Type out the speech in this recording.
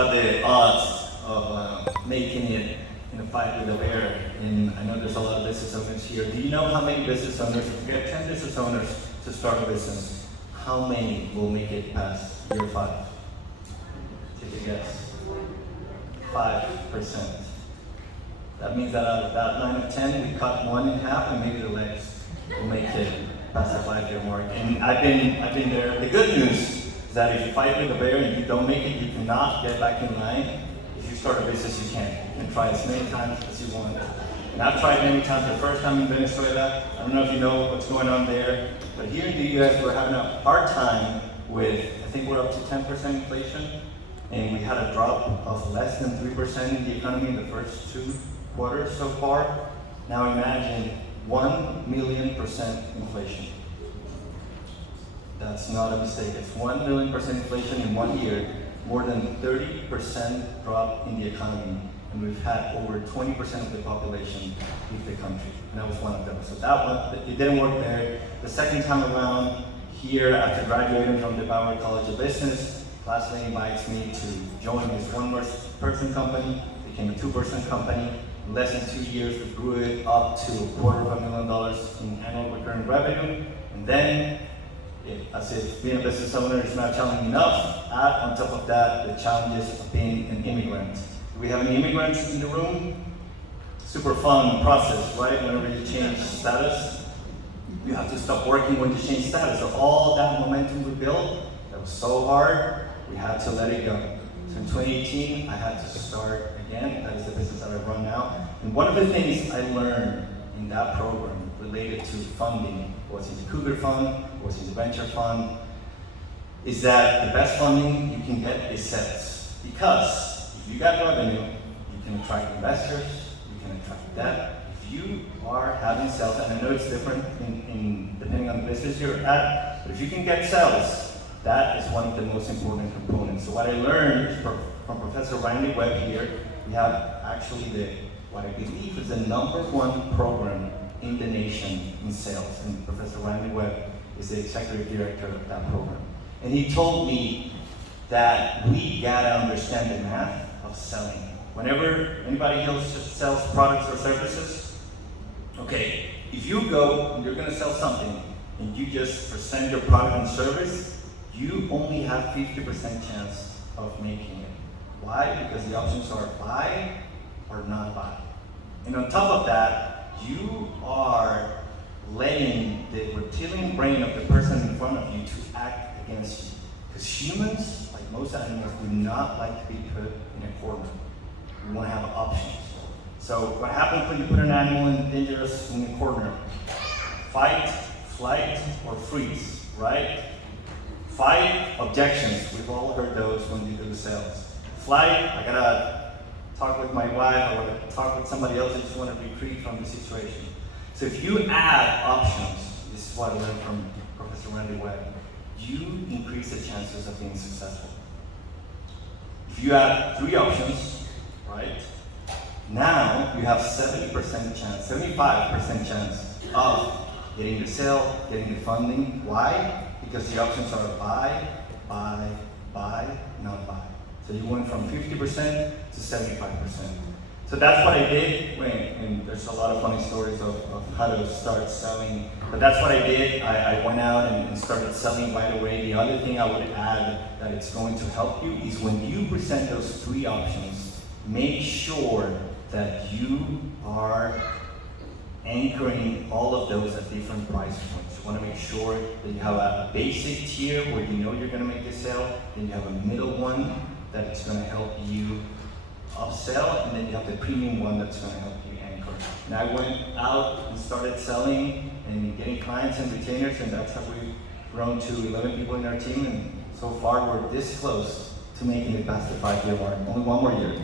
about the odds of making it in a fight with a bear. And I know there's a lot of business owners here. Do you know how many business owners, if you get 10 business owners to start a business, how many will make it past year 5? Take a guess. 5%. That means that out of that 9 of 10, we cut 1 in half, and maybe the legs will make it past the 5-year mark. And I've been there. The good news is that if you fight with a bear and you don't make it, you cannot get back in line. If you start a business, you can. You can try as many times as you want. And I've tried many times. The first time in Venezuela, I don't know if you know what's going on there, but here in the US, we're having a hard time with, I think we're up to 10% inflation, and we had a drop of less than 3% in the economy in the first 2 quarters so far. Now imagine 1,000,000% inflation. That's not a mistake. It's 1,000,000% inflation in 1 year, more than 30% drop in the economy, and we've had over 20% of the population leave the country. And that was one of them. So that one, it didn't work there. The second time around, here after graduating from the Bauer College of Business, classmate invites me to join this one-person company. It became a 2-person company. In less than 2 years, we grew it up to $250,000 in annual recurring revenue. And then, as if being a business owner is not challenging enough, add on top of that the challenges of being an immigrant. Do we have any immigrants in the room? Super fun process, right? Whenever you change status, you have to stop working when you change status. So all that momentum we built, that was so hard, we had to let it go. So in 2018, I had to start again. That is the business that I run now. And one of the things I learned in that program related to funding, was in the Cougar Fund, was in the Venture Fund, is that the best funding you can get is sales. Because if you got revenue, you can attract investors, you can attract debt. If you are having sales, and I know it's different in depending on the business you're at, but if you can get sales, that is one of the most important components. So what I learned from Professor Randy Webb here, we have actually what I believe is the #1 program in the nation in sales. And Professor Randy Webb is the executive director of that program. And he told me that we gotta understand the math of selling. Whenever anybody else sells products or services, okay, if you go and you're gonna sell something and you just present your product and service, you only have 50% chance of making it. Why? Because the options are buy or not buy. And on top of that, you are letting the reptilian brain of the person in front of you to act against you. Because humans, like most animals, do not like to be put in a corner. We want to have options. So what happens when you put an animal in a corner? Fight, flight, or freeze, right? Fight, objections. We've all heard those when we do the sales. Flight, I gotta talk with my wife, I want to talk with somebody else, I just want to retreat from the situation. So if you add options, this is what I learned from Professor Randy Webb, you increase the chances of being successful. If you add 3 options, right, now you have 70% chance, 75% chance of getting the sale, getting the funding. Why? Because the options are buy, not buy. So you went from 50% to 75%. So that's what I did, and there's a lot of funny stories of how to start selling, but that's what I did. I went out and started selling right away. The other thing I would add that it's going to help you is when you present those 3 options, make sure that you are anchoring all of those at different price points. You want to make sure that you have a basic tier where you know you're going to make the sale, then you have a middle one that it's going to help you upsell, and then you have the premium one that's going to help you anchor. And I went out and started selling and getting clients and retainers, and that's how we've grown to 11 people in our team, and so far we're this close to making it past the 5-year mark. Only 1 more year.